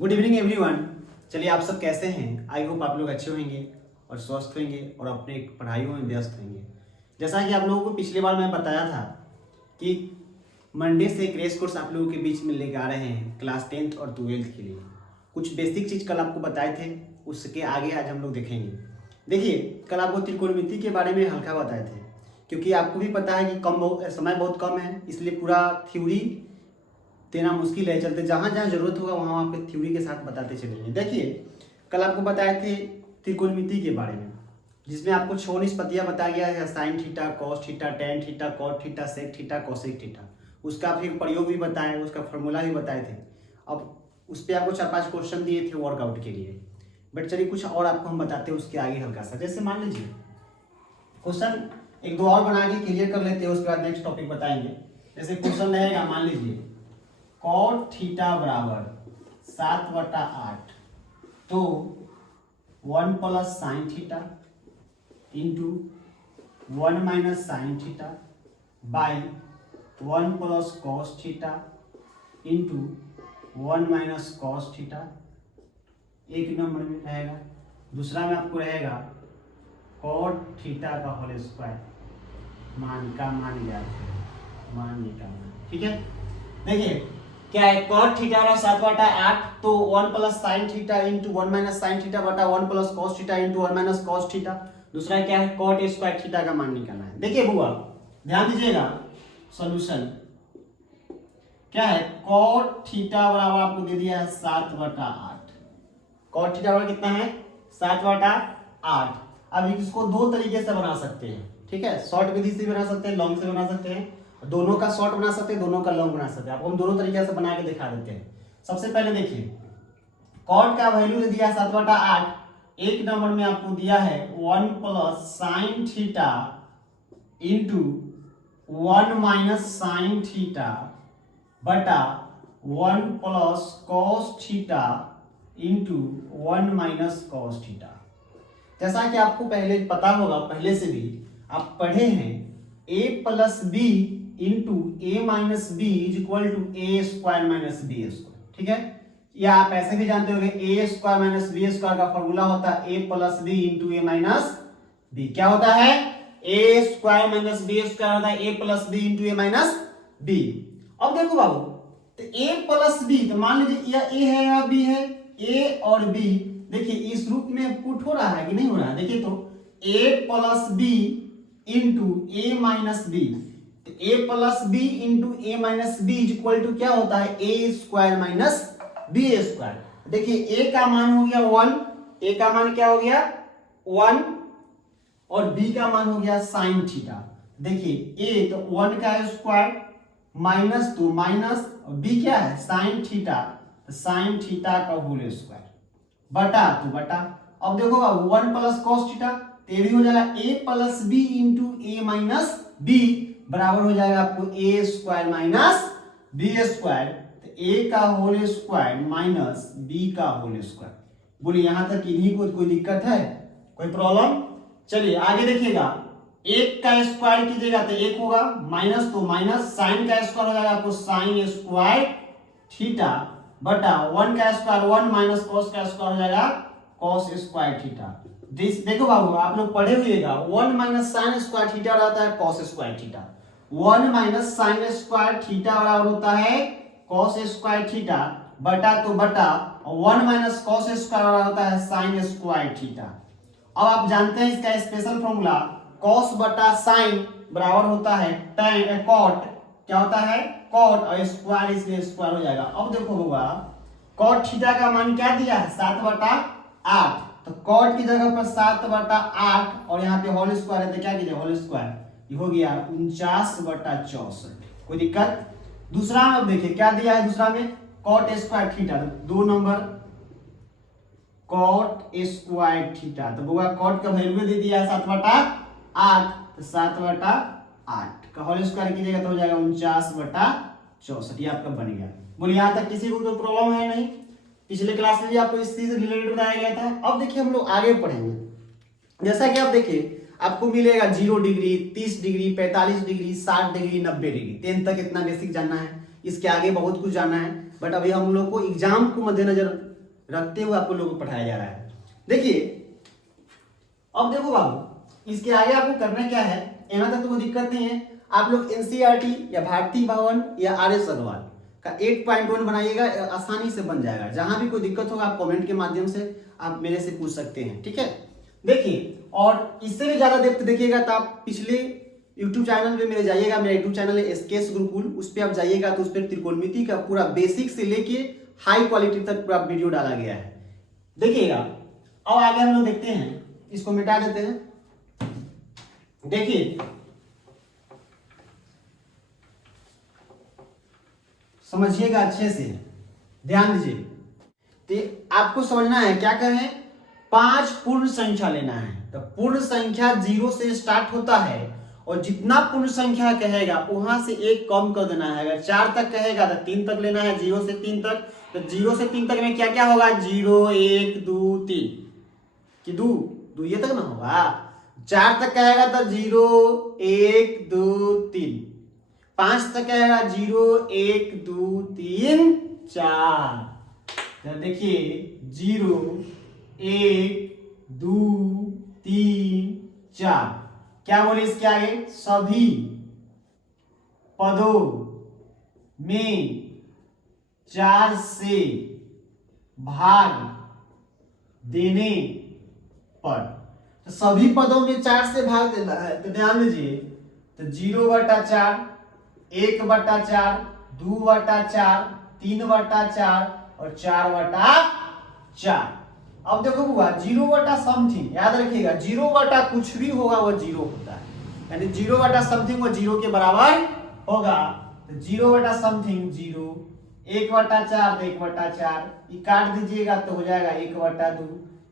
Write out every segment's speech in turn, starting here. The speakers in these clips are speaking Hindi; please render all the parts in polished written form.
Good evening everyone. चलिए आप सब कैसे हैं? आई होप आप लोग अच्छे होंगे और स्वस्थ होंगे और अपने पढ़ाइयों में व्यस्त होंगे। जैसा कि आप लोगों को पिछली बार मैं बताया था कि मंडे से क्रैश कोर्स आप लोगों के बीच में लेकर आ रहे हैं क्लास 10th और 12th के लिए। कुछ बेसिक चीज़ कल आपको बताए थे, उसके आगे आज हम लोग देखेंगे। देखिए, कल आपको त्रिकोणमिति के बारे में हल्का बताए थे, क्योंकि आपको भी पता है कि समय बहुत कम है, इसलिए पूरा थ्योरी देना मुश्किल है। चलते जहाँ जहाँ जरूरत होगा वहाँ वहाँ पे थ्योरी के साथ बताते चलेंगे। देखिए, कल आपको बताए थे त्रिकोणमिति के बारे में, जिसमें आपको 6 निष्पत्तियाँ बताया गया है, sine theta, cos theta, tan theta, cot theta, sec theta, cosec theta. उसका फिर प्रयोग भी बताए, उसका फॉर्मूला भी बताए थे। अब उस पर आपको 4-5 क्वेश्चन दिए थे वर्कआउट के लिए। बट चलिए कुछ और आपको हम बताते हैं उसके आगे हल्का सा। जैसे मान लीजिए क्वेश्चन एक दो और बना के क्लियर कर लेते हैं, उसके बाद नेक्स्ट टॉपिक बताएंगे। जैसे क्वेश्चन रहेगा, मान लीजिए कॉट थीटा बराबर 7/8, तो 1 plus sine theta into 1 minus sine theta by 1 plus cos theta into 1 minus cos theta, एक नंबर में रहेगा। दूसरा में आपको रहेगा कॉट थीटा का होल स्क्वायर, मान का मान ज्ञात है, मान का मान। ठीक है, देखिए क्या है, कॉट थीटा वाला 7/8, तो 1 plus sine theta into 1 minus sine theta बटा 1 plus cos theta into 1 minus cos theta. दूसरा क्या है, कॉट स्क्वायर थीटा का मान निकालना है। देखिए बुआ ध्यान दीजिएगा, सॉल्यूशन क्या है, कॉट थीटा बराबर आपको दे दिया है 7/8। कॉट थीटा बराबर कितना है, 7/8। अब इसको दो तरीके से बना सकते हैं, ठीक है, शॉर्ट विधि से बना सकते हैं, लॉन्ग से बना सकते हैं, दोनों का शॉर्ट बना सकते हैं, दोनों का लॉन्ग बना सकते हैं। आपको हम दोनों तरीके से बना के दिखा देते हैं। सबसे पहले देखिए, कॉट का वैल्यू दे दिया 7/8, एक नंबर में आपको दिया है 1 plus sine theta into 1 minus sine theta बटा 1 plus cos theta into 1 minus cos theta. जैसा कि आपको पहले पता होगा, पहले से भी आप पढ़े हैं, a plus B into A minus B is equal to A square minus B square. ठीक है, या आप ऐसे भी जानते होंगे A square minus B square का फॉर्मूला होता है A plus B into A minus B. क्या होता है, A square minus B square होता है A plus B into A minus B. अब देखो बाबू, तो ए प्लस बी, तो मान लीजिए या ए है या बी है, ए और बी देखिए इस रूप में पुट हो रहा है कि नहीं हो रहा है। देखिए तो a plus B into A minus B, A plus B into A minus B is equal to क्या होता है, A square minus B square. देखिए a का मान हो गया 1, a का मान क्या हो गया 1, और b का मान हो गया साइन थीटा। देखिए a तो 1 का स्क्वायर माइनस 2 माइनस, और b क्या है साइन थीटा, साइन थीटा का होल स्क्वायर बटा तो बटा। अब देखो 1 प्लस कॉस थीटा, तो ये भी हो जाएगा a plus B into A minus B बराबर हो जाएगा आपको A square minus B square. तो a का होल स्क्वायर माइनस b का होल स्क्वायर। बोलिए यहां तक इन्हीं को कोई दिक्कत है, कोई प्रॉब्लम? चलिए आगे देखिएगा, 1 का स्क्वायर कीजिएगा तो 1 होगा, माइनस तो माइनस, साइन का स्क्वायर हो जाएगा आपको साइन स्क्वायर थीटा बटा 1 का स्क्वायर 1 माइनस कॉस का स्क्वायर हो जाएगा कॉस स्क्वायर थीटा। देखो बाबू आप लोग पढ़े हुएगा, 1 माइनस साइन स्क्वायर थीटा रहता है cos square theta, 1 minus sine square theta बराबर होता है कॉस स्क्वायर थीटा बटा तो बटा, और 1 माइनस कॉस स्क्वायर बराबर होता है साइन स्क्वायर थीटा। अब आप जानते हैं इसका स्पेशल फॉर्मूला, कॉस बटा साइन बराबर होता है tan कॉट, क्या होता है कॉट, और स्क्वायर इसलिए स्क्वायर हो जाएगा। अब देखो होगा कॉट थीटा का मान क्या दिया है 7/8, तो कॉट की जगह पर 7/8 और यहाँ पे होल स्क्वायर है तो क्या कीजिए होल स्क्वायर, ये हो गया 49/64। कोई दिक्कत? दूसरा में अब देखिए क्या दिया है, दूसरा में कॉट स्क्वायर थीटा, तो 2 नंबर कॉट स्क्वायर थीटा, तो बोगा कॉट का वैल्यू दे दिया है 7/8, तो 7/8 का होल स्क्वायर कीजिएगा तो हो जाएगा 49/64। ये आपका बन गया। बोलिए यहां तक किसी को कोई प्रॉब्लम है नहीं? पिछले क्लास में भी आपको इस चीज से रिलेटेड बताया गया था। अब देखिए हम लोग आगे पढ़ेंगे। जैसा कि आप देखिए आपको मिलेगा 0 degree, 30 degree, 45 degree, 60 degree, 90 degree. 10 तक इतना बेसिक जानना है, इसके आगे बहुत कुछ जानना है। बट अभी हम लोग को एग्जाम को मद्देनजर रखते हुए आपको लोगों को पढ़ाया जा रहा है। देखिए अब देखो बाबू, इसके आगे आपको करना क्या है, यहाँ तक तो कोई दिक्कत नहीं है। आप लोग एनसीईआरटी या भारती भवन या आर.एस. अग्रवाल का 8.1 बनाइएगा, आसानी से बन जाएगा। जहां भी कोई दिक्कत होगा आप कमेंट के माध्यम से आप मेरे से पूछ सकते हैं, ठीक है। देखिए और इससे भी ज्यादा डेप्थ देखिएगा तो आप पिछले यूट्यूब चैनल पे मेरे जाइएगा, मेरा यूट्यूब चैनल है एसकेएस गुरुकुल, उस पर आप जाइएगा तो उस पर त्रिकोणमिति का पूरा बेसिक से लेके हाई क्वालिटी तक पूरा वीडियो डाला गया है, देखिएगा। अब आगे हम लोग देखते हैं, इसको मिटा देते हैं। देखिए समझिएगा अच्छे से, ध्यान दीजिए। तो आपको समझना है क्या करें, 5 पूर्ण संख्या लेना है। तो पूर्ण संख्या 0 से स्टार्ट होता है और जितना पूर्ण संख्या कहेगा वहां से 1 कम कर देना है। अगर 4 तक कहेगा तो 3 तक लेना है, 0 से 3 तक। तो 0 से 3 तक में क्या क्या होगा, 0 1 2 3 कि 2 ये तक ना होगा। 4 तक कहेगा तो 0 1 2 3। 5 तक कहेगा 0 1 2 3 4। तो देखिए 0 1 2 3 4, क्या बोले इसके आगे, सभी पदों में 4 से भाग देने पर। तो सभी पदों में 4 से भाग देना है, तो ध्यान दीजिए। तो 0/4, 1/4, 2/4, 3/4 और 4/4। अब देखो बुआ 0 समथिंग याद रखिएगा, 0 कुछ भी होगा वो 0 होता है, यानी 0 समथिंग वो 0 के बराबर होगा। तो 0 समथिंग 0, 1/4 तो 1/4, ये काट दीजिएगा तो हो जाएगा 1/2,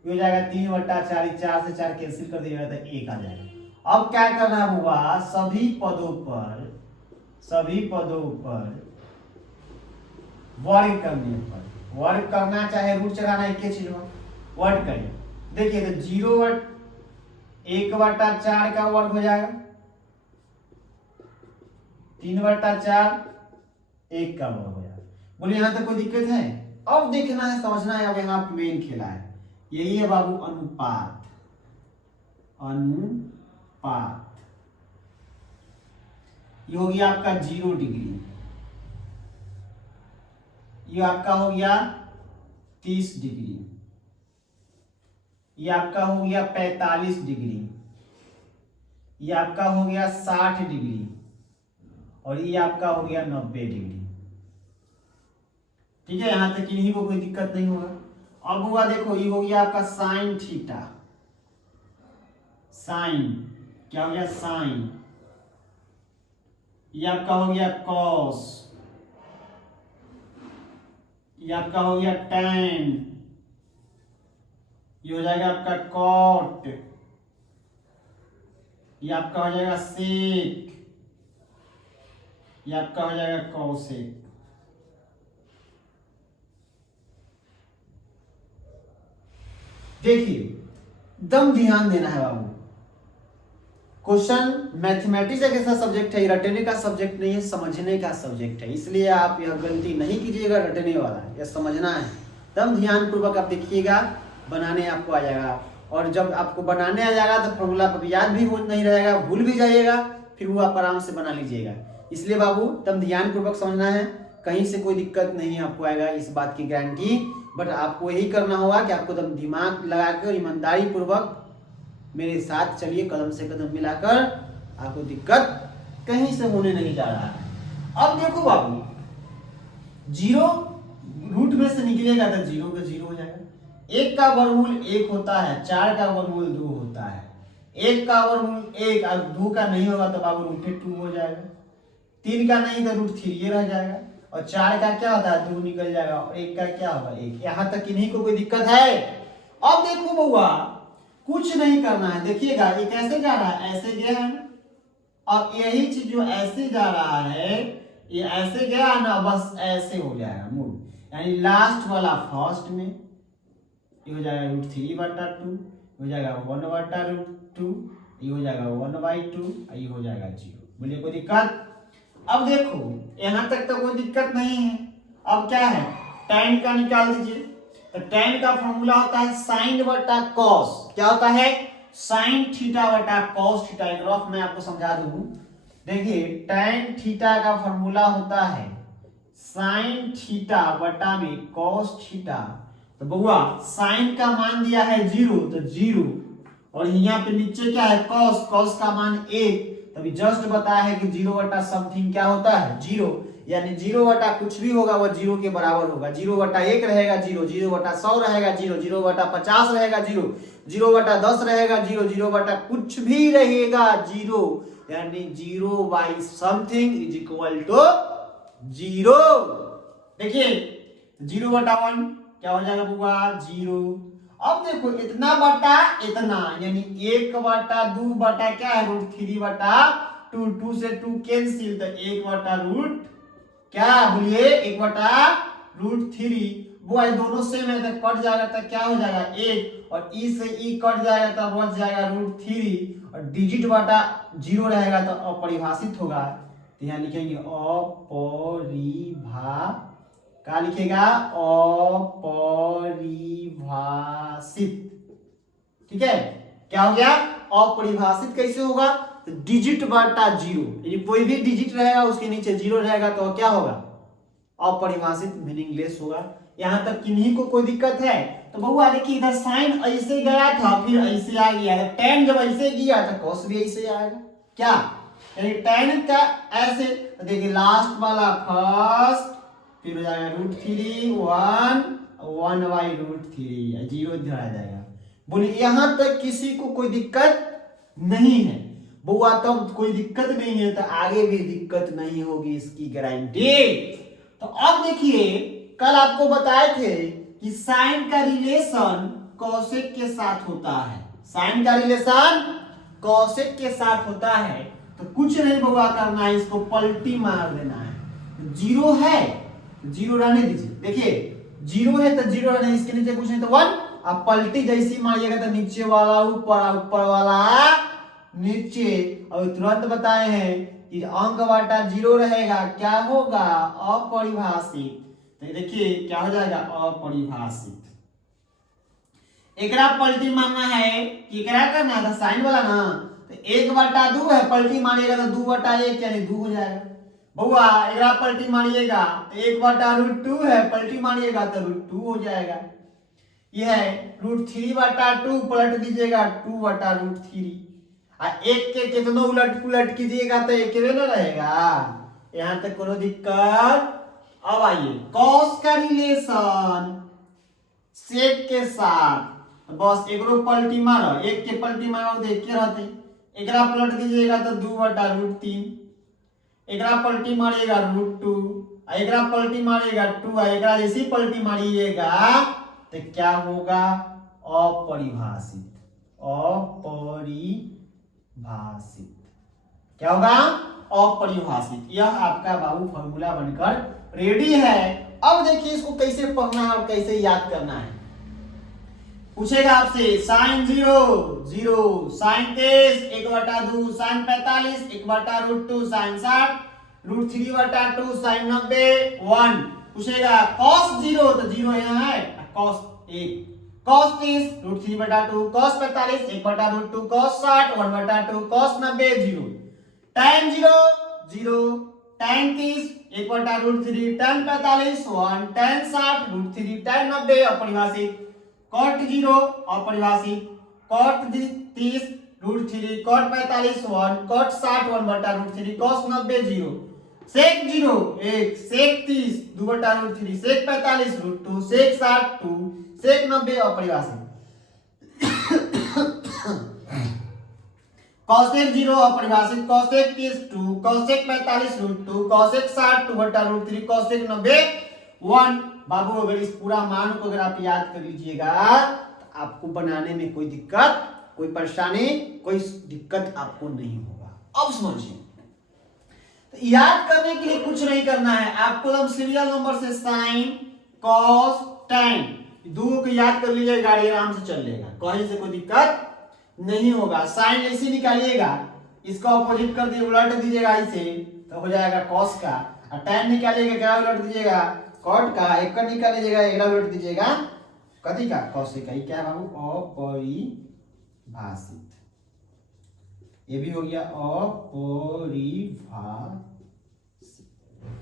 हो जाएगा 3/4, 4 से 4 कैंसिल कर दीजिएगा तो 1 आ जाएगा। अब क्या करना है बुआ, सभी पदों पर वर्ग करने पर, वर्ग करना चाहे रूट चलाना, एक ही चीज में वर्ग करिए। देखिए तो 0 1/4 का वर्ग हो जाएगा, 3/4 1 का वर्ग हो जाएगा। बोलिए यहां तक कोई दिक्कत है? अब देखना है, समझना है। अब यहाँ मेन खेला है, यही है बाबू अनुपात। ये हो गया आपका 0 डिग्री, ये आपका हो गया 30 डिग्री, ये आपका हो गया 45 डिग्री, ये आपका हो गया 60 डिग्री और ये आपका हो गया 90 डिग्री। ठीक है, यहां तक इन्हीं को कोई दिक्कत नहीं होगा। अब हुआ देखो, ये हो गया आपका साइन थीटा, साइन क्या हो गया, साइन। ये आपका हो गया कॉस, ये आपका हो गया टैन, ये हो जाएगा आपका कॉट, ये आपका हो जाएगा सेक, ये आपका हो जाएगा कॉसेक। देखिए एकदम ध्यान देना है बाबू, क्वेश्चन मैथमेटिक्स एक ऐसा सब्जेक्ट है, रटने का सब्जेक्ट नहीं है, समझने का सब्जेक्ट है। इसलिए आप यह गलती नहीं कीजिएगा, रटने वाला है, यह समझना है। एकदम ध्यान पूर्वक आप देखिएगा, बनाने आपको आ जाएगा। और जब आपको बनाने आ जाएगा तो फॉर्मूला पर याद भी हो नहीं रहेगा, भूल भी जाइएगा, फिर वो आप आराम से बना लीजिएगा। इसलिए बाबू एकदम ध्यान पूर्वक समझना है, कहीं से कोई दिक्कत नहीं आपको आएगा, इस बात की गारंटी। बट आपको यही करना होगा कि आपको एकदम दिमाग लगा कर ईमानदारी पूर्वक मेरे साथ चलिए, कदम से कदम मिलाकर, आपको दिक्कत कहीं से होने नहीं जा रहा है। अब देखो बाबू, 0 रूट में से निकलेगा तो 0 का 0 हो जाएगा। 1 का वर्गमूल 1 होता है, 4 का वर्गमूल 2 होता है। 1 का वर्गमूल 1 और 2 का नहीं होगा तो बाबू √2 हो जाएगा। 3 का नहीं तो √3 रह जाएगा। और 4 का क्या होता है, 2 निकल जाएगा। और 1 का क्या होगा, 1। यहाँ तक इन्हीं को कोई दिक्कत है? अब देखो बउआ, कुछ नहीं करना है। देखिएगा ये कैसे जा रहा है, ऐसे गया है ना, और यही चीज जो ऐसे जा रहा है, ये ऐसे गया ना, बस ऐसे हो जाएगा मूव। यानी लास्ट वाला फर्स्ट में, ये हो जाएगा √3/2, हो जाएगा 1/2, ये हो जाएगा 1/2, ये हो जाएगा 0। बोलिए कोई दिक्कत? अब देखो यहाँ तक तो कोई दिक्कत नहीं है। अब क्या है, tan का निकाल दीजिए। तो tan का फॉर्मूला होता है साइन बटा कॉस। क्या होता है, साइन थीटा बटा कॉस थीटा। ग्राफ मैं आपको समझा दूं, देखिए tan थीटा का फॉर्मूला होता है साइन थीटा बटा में कॉस थीटा। तो बउआ साइन का मान दिया है 0, तो 0, और यहाँ पे नीचे क्या है कॉस, कॉस का मान 1। तभी जस्ट बताया है कि 0 बटा समथिंग क्या होता है 0, यानी 0 बटा कुछ भी होगा वह 0 के बराबर होगा। 0 बटा 1 रहेगा 0, 0 बटा 100 रहेगा 0, 0 बटा 50 रहेगा 0, 0 बटा 10 रहेगा 0, 0 बटा कुछ भी रहेगा 0, यानी 0 by something is equal to 0। देखिए 0 बटा 1 क्या हो जाएगा बुआ 0। अब देखो इतना बटा इतना, यानी 1 बटा 2 बटा क्या है √3 बटा 2, 2 से 2 कैंसिल, तो 1 बटा रूट क्या बोलिए 1 बटा √3। वो है दोनों सेम है तो कट जाएगा, तो क्या हो जाएगा 1, और ई से ई कट जाएगा तो बच जाएगा √3, और डिजिट बटा 0 रहेगा तो अपरिभाषित होगा। तो यहाँ लिखेंगे क्या लिखेगा अपरिभाषित। ठीक है, क्या हो गया अपरिभाषित। कैसे होगा, तो डिजिट बटा 0, यानी कोई भी डिजिट रहेगा उसके नीचे 0 रहेगा तो क्या होगा अपरिभाषित, मीनिंगलेस होगा। यहां तक किन्हीं को कोई दिक्कत है? तो बउआ देखिए इधर साइन ऐसे गया था फिर ऐसे आ गया, tan जब ऐसे गया तो cos भी ऐसे आएगा। क्या यानी tan का ऐसे, तो देखिए लास्ट वाला फर्स्ट, फिर हो जाएगा √3 1 बाई √3, 0 इधर आ जाएगा। बोले यहां तक किसी को कोई दिक्कत नहीं है? बउआ तब कोई दिक्कत नहीं है तो आगे भी दिक्कत नहीं होगी, इसकी गारंटी। तो अब देखिए कल आपको बताए थे कि साइन का रिलेशन कॉसेक के साथ होता है, साइन का रिलेशन कॉसेक के साथ होता है। तो कुछ नहीं बउआ करना है, इसको पलटी मार देना है। 0 है 0 रहने दीजिए, देखिए 0 है तो 0 रहने, इसके नीचे कुछ नहीं तो 1। अब पलटी जैसी मारिएगा तो नीचे वाला ऊपर, ऊपर वाला नीचे। और तुरंत बताए हैं कि अंक बटा 0 रहेगा, क्या होगा अपरिभाषित। तो देखिए क्या हो जाएगा अपरिभाषित। एकरा पलटी मारना है कि क्या करना था साइन वाला ना, तो 1 बटा 2 है, पलटी मारिएगा तो 2 बटा 1 यानी 2 हो जाएगा। बउआ एकरा पलटी मारिएगा तो 1 बटा √2 है, पलटी मारिएगा तो √2 हो जाएगा। यह है √3 बटा 2, पलट दीजिएगा 2 बटा √3। एक के कितना उलट पुलट कीजिएगा तो एक ना रहेगा। यहां तक कोनो दिक्कत? अब आइए कॉस का रिलेशन सेक के साथ, बस एक पलटी मारो, एक के पलटी मारो तो एक के रहते, एकरा पलट दीजिएगा तो 2 बटा √3, एकरा पलटी मारिएगा √2, एकरा पलटी मारिएगा 2, एकरा जैसी पलटी मारिएगा तो क्या होगा अपरिभाषित। अपरिभाषित क्या होगा अपरिभाषित। यह आपका बाबू फॉर्मूला बनकर रेडी है। अब देखिए इसको कैसे पढ़ना है और कैसे याद करना है। पूछेगा आपसे साइन 0 0, साइन 23 1 बटा 2, साइन 45 1 बटा √2, साइन 60 √3 बटा 2, साइन 90 1। पूछेगा cos 0, तो 0 यहाँ है, cos 1, cos 30 √3 बटा 2, cos 45 1 बटा √2, cos 60 1 बटा 2, cos 90 0, tan 0 0, tan 30 1 बटा √3, tan 45 1, tan 60 √3, tan 90 अपरिभाषित, cot 0 अपरिभाषित, cot 30 √3, cot 45 1, cot 60 1 बटा √3, cos 90 0, sec 0 1, sec 30 2 बटा √3, sec 45 √2, sec 60 2, sec 90 अपरिभाषित। cosec 0 अपरिभाषित, cosec 30 2, cosec 45 √2, cosec 60 2 बटा √3, cosec 90 1। बाबू अगर इस पूरा मान को अगर आप याद कर लीजिएगा तो आपको बनाने में कोई दिक्कत, कोई परेशानी, कोई दिक्कत आपको नहीं होगा। अब समझिए, तो याद करने के लिए कुछ नहीं करना है आपको, हम सीरियल नंबर से साइन कॉस tan दो को याद कर लीजिए, गाड़ी आराम से चल लेगा, कहीं से कोई दिक्कत नहीं होगा। साइन ऐसे निकालिएगा, इसका ऑपोजिट कर दिए उलट दीजिएगा ऐसे, तो हो जाएगा कॉस का, और tan निकालिएगा क्या उलट दीजिएगा कॉट का एक का निकाल लीजिएगा, अगला उलट दीजिएगा कथी का, कौशिक का। ये क्या है बाबू, अपरिभाषित। ये भी हो गया अपरिभाषित।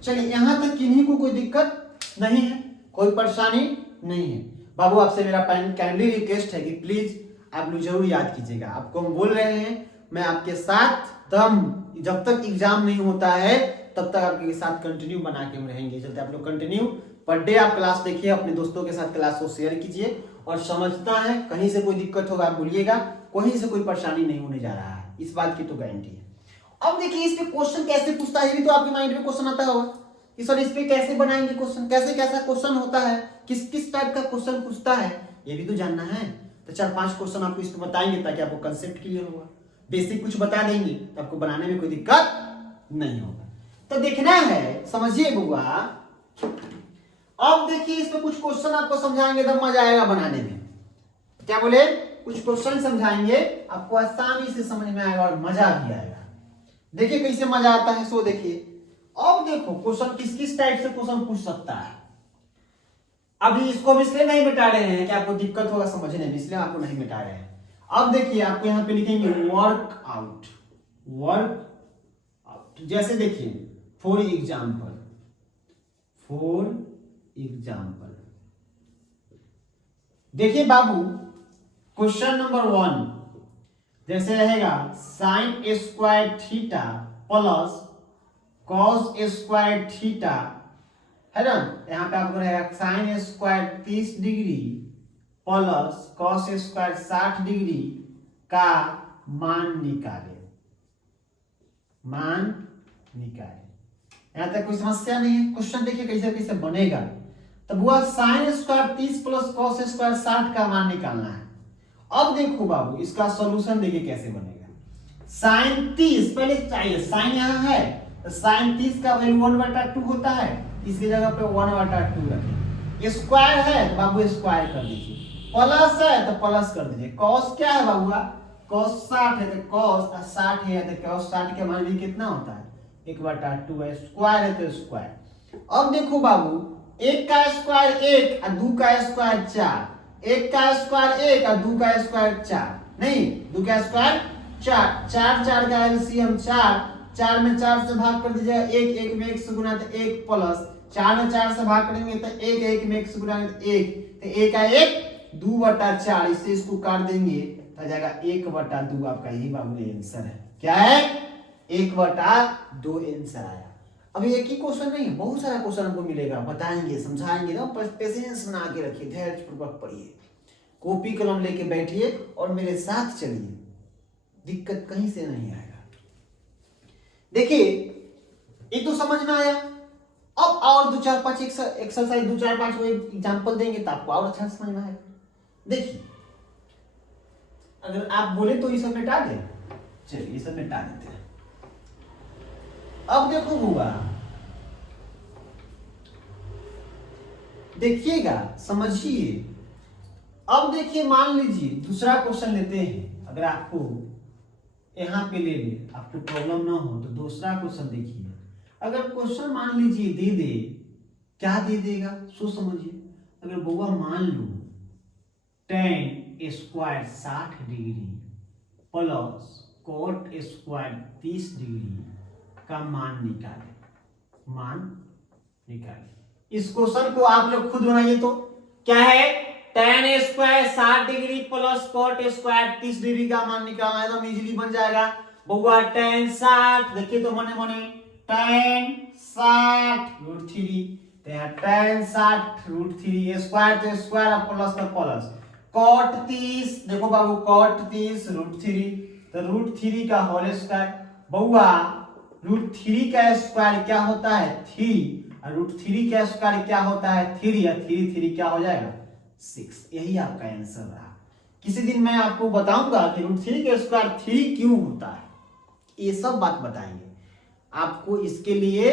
चलिए यहां तक किन्हीं को कोई दिक्कत नहीं है, कोई परेशानी नहीं है। बाबू आपसे मेरा काइंडली रिक्वेस्ट है कि प्लीज आप लोग जरूर याद कीजिएगा। आपको हम बोल रहे हैं, मैं आपके साथ जब तक एग्जाम नहीं होता है तब तक आपके साथ कंटिन्यू बना के हम रहेंगे। चलते आप लोग कंटिन्यू पर डे आप क्लास देखिए, अपने दोस्तों के साथ क्लास को शेयर कीजिए। और समझता है कहीं से कोई दिक्कत होगा आप बोलिएगा, कहीं से कोई परेशानी नहीं होने जा रहा है, इस बात की तो गारंटी है। अब देखिए इस पे क्वेश्चन कैसे पूछता है, ये भी तो आपके माइंड में क्वेश्चन आता होगा कि सर इस पे कैसे बनाएंगे क्वेश्चन, कैसे कैसा क्वेश्चन होता है, किस किस टाइप का क्वेश्चन पूछता है, ये भी तो जानना है। तो 4-5 क्वेश्चन आपको इस पे बताएंगे ताकि आपको कंसेप्ट क्लियर होगा। बेसिक कुछ बता देंगे तो आपको बनाने में कोई दिक्कत नहीं होगा। तो देखना है, समझिए बुआ। अब देखिए इस पे कुछ क्वेश्चन आपको समझाएंगे तो मजा आएगा बनाने में। क्या बोले, कुछ क्वेश्चन समझाएंगे आपको आसानी से समझ में आएगा और मजा भी आएगा। देखिए कैसे मजा आता है, सो देखिए। अब देखो क्वेश्चन किस किस टाइप से क्वेश्चन पूछ सकता है। अभी इसको हम इसलिए नहीं मिटा रहे हैं कि आपको दिक्कत होगा समझने में, इसलिए आपको नहीं मिटा रहे हैं। अब देखिए आपको यहां पे लिखेंगे वर्क आउट, वर्क आउट। जैसे देखिए फॉर एग्जाम्पल, देखिए बाबू क्वेश्चन नंबर 1 जैसे रहेगा sine square theta plus cos square theta, है ना। यहाँ पे आपको रहेगा sine square 30 degree plus cos square 60 degree का मान निकाले, मान निकाले। यहां तक कोई समस्या नहीं है। क्वेश्चन देखिए कैसे कैसे बनेगा। तब हुआ sine square 30 plus cos square 60 का मान निकालना है। अब देखो बाबू इसका सॉल्यूशन देखिए कैसे बनेगा। साइन 30 पहले चाहिए, साइन यहाँ है तो साइन 30 का वैल्यू 1/2 होता है, इसकी जगह पे 1/2 रखें। स्क्वायर है तो बाबू स्क्वायर कर दीजिए, प्लस है तो प्लस कर दीजिए। कॉस क्या है बाबू, कॉस 60 है तो कॉस 60 है तो कॉस 60 का मान भी कितना होता है 1/2 है, स्क्वायर है तो स्क्वायर। अब देखो बाबू 1 का स्क्वायर 1 और 2 का स्क्वायर 4, 1 का स्क्वायर 1 और 2 का स्क्वायर 4, नहीं 2 का स्क्वायर 4, 4 का एलसीएम 4, 4 में 4 से भाग कर दीजिएगा, 1 में 1 से गुना तो 1 प्लस 4 में 4 से भाग करेंगे तो 1 में 1 से गुना तो 1, तो 1 का 1 2/4, इससे इसको काट देंगे तो जाएगा 1/2। आपका यही बाबू आंसर है। क्या है 1/2 आंसर आया। अभी एक ही क्वेश्चन नहीं है, बहुत सारा क्वेश्चन हमको मिलेगा, बताएंगे समझाएंगे ना। पेशेंस बना के रखिए, धैर्य पूर्वक पढ़िए, कॉपी कलम लेके बैठिए और मेरे साथ चलिए, दिक्कत कहीं से नहीं आएगा। देखिए ये तो समझ में आया। अब और 2-4-5 एक्सरसाइज 2-4-5 एग्जाम्पल देंगे तो आपको और अच्छा समझ में आएगा। देखिए अगर आप बोले तो ये सब मिटा दे, चलिए ये सब मिटा देते हैं। अब देखो हुआ, देखिएगा समझिए। अब देखिए मान लीजिए दूसरा क्वेश्चन लेते हैं, अगर आपको यहां पे ले ले आपको प्रॉब्लम ना हो तो दूसरा क्वेश्चन देखिए। अगर क्वेश्चन मान लीजिए दे दे, क्या दे देगा सो समझिए। अगर बुआ मान लो tan square 60 degree plus cot square 30 degree का मान निकाले, मान निकाले। इस क्वेश्चन को आप लोग खुद बनाइए। तो क्या है, tan square 60 degree plus cot square 30 degree का मान निकालना है, तो इजीली बन जाएगा। बुआ tan 60 देखिए तो मने मने tan 60√3, तो यहाँ tan 60√3 स्क्वायर तो स्क्वायर प्लस तो प्लस, cot 30 देखो बाबू cot 30√3 तो √3 का होल स्क्वायर। बउआ √3 का स्क्वायर क्या होता है 3 और √3 का स्क्वायर क्या होता है 3, या 3 क्या हो जाएगा 6। यही आपका आंसर रहा। किसी दिन मैं आपको बताऊंगा कि √3 का स्क्वायर 3 क्यों होता है, ये सब बात बताएंगे आपको। इसके लिए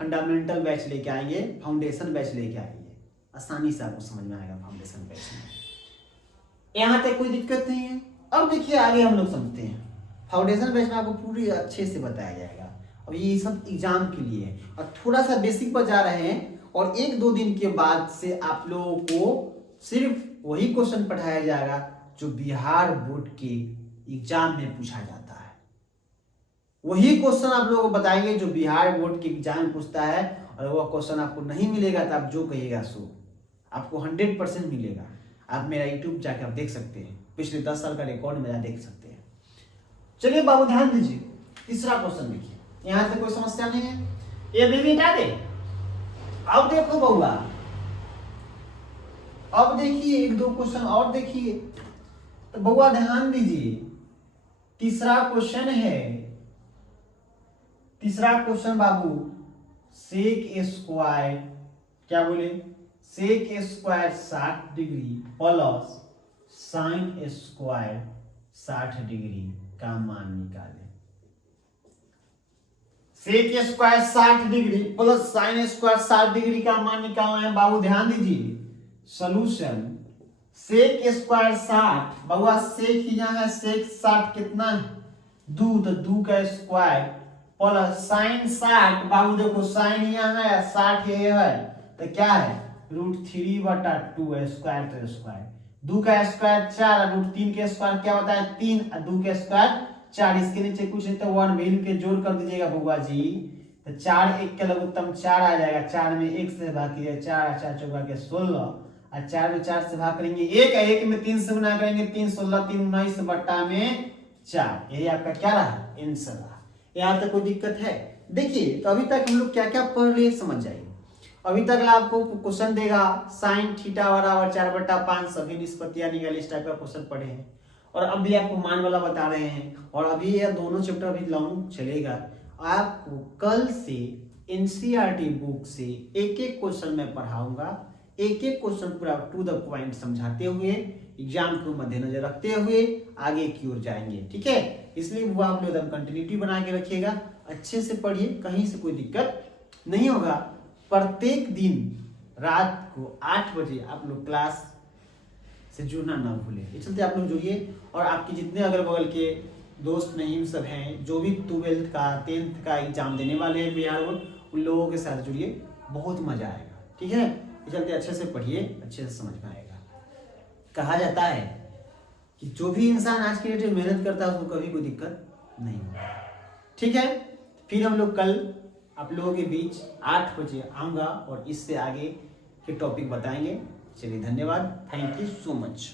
फंडामेंटल बैच लेके आएंगे, फाउंडेशन बैच लेके आएंगे, आसानी से आपको समझ में आएगा फाउंडेशन बैच में। यहां तक कोई दिक्कत नहीं है। अब देखिए आगे हम लोग समझते हैं। फाउंडेशन बैच में आपको पूरी अच्छे से बताया जाएगा। अब ये सब एग्जाम के लिए और थोड़ा सा बेसिक पर जा रहे हैं, और 1-2 दिन के बाद से आप लोगों को सिर्फ वही क्वेश्चन पढ़ाया जाएगा जो बिहार बोर्ड के एग्जाम में पूछा जाता है। वही क्वेश्चन आप लोगों को बताएंगे जो बिहार बोर्ड के एग्जाम में पूछता है, और वह क्वेश्चन आपको नहीं मिलेगा तो आप जो कहिएगा सो आपको 100% मिलेगा। आप मेरा यूट्यूब जाकर आप देख सकते हैं, पिछले 10 साल का रिकॉर्ड मेरा देख सकते हैं। चलिए बाबू ध्यान दीजिए, तीसरा क्वेश्चन देखिए, यहां से कोई समस्या नहीं है, ये भी मिटा दे। अब देखो बउआ, अब देखिए 1-2 क्वेश्चन और देखिए, तो बउआ ध्यान दीजिए, तीसरा क्वेश्चन है, तीसरा क्वेश्चन बाबू, सेक स्क्वायर, क्या बोले, sec square 60 degree plus sine square 60 degree का मान निकाले। Sec square 60 degree plus sine square 60 degree का मान निकालना है बाबू, ध्यान दीजिए। सॉल्यूशन, सेक स्क्वायर 60, बाबू सेक ही यहाँ है, सेक 60 कितना है 2, तो 2 का स्क्वायर प्लस साइन 60, बाबू देखो साइन यहाँ है 60 ये है, तो क्या है √3/2 स्क्वायर, तो स्क्वायर 2 का स्क्वायर 4, √3 के स्क्वायर क्या होता है 3, 2 के स्क्वायर 4, इसके नीचे कुछ नहीं तो 1 वैल्यू के जोड़ कर दीजिएगा बउआ जी, तो 4 1 के लघुत्तम 4 आ जाएगा, 4 में 1 से भाग कीजिए, 4 4 चौका के 16, और 4 में 4 से भाग करेंगे 1, 1 में 3 से गुना करेंगे 3 16 3 19/4, यही आपका क्या रहा आंसर रहा। यहाँ तक कोई दिक्कत है? देखिए तो अभी तक हम लोग क्या क्या पढ़ लिए समझ जाइए। अभी तक आपको क्वेश्चन देगा साइन थीटा बराबर 4/5, सभी निष्पत्तियां निकाली, इस टाइप का क्वेश्चन पढ़े हैं, और अब भी आपको मान वाला बता रहे हैं, और अभी यह दोनों चैप्टर अभी लॉन्ग चलेगा। आपको कल से एनसीईआरटी बुक से एक एक क्वेश्चन मैं पढ़ाऊंगा, एक एक क्वेश्चन पूरा टू द पॉइंट समझाते हुए, एग्जाम को मद्देनजर रखते हुए आगे की ओर जाएंगे, ठीक है। इसलिए वो आप लोग एकदम कंटिन्यूटी बना के रखिएगा, अच्छे से पढ़िए, कहीं से कोई दिक्कत नहीं होगा। प्रत्येक दिन रात को 8 बजे आप लोग क्लास से जुड़ना ना भूलें, इस चलते आप लोग जुड़िए, और आपके जितने अगल बगल के दोस्त नहीम सब हैं जो भी 12th का 10th का एग्जाम देने वाले हैं बिहार बोर्ड, उन लोगों के साथ जुड़िए, बहुत मजा आएगा, ठीक है। इस चलते अच्छे से पढ़िए, अच्छे से समझ में आएगा। कहा जाता है कि जो भी इंसान आज की डेट में मेहनत करता है उसको कभी कोई दिक्कत नहीं होता, ठीक है। फिर हम लोग कल आप लोगों के बीच 8 बजे आऊँगा और इससे आगे के टॉपिक बताएंगे। चलिए धन्यवाद, थैंक यू सो मच।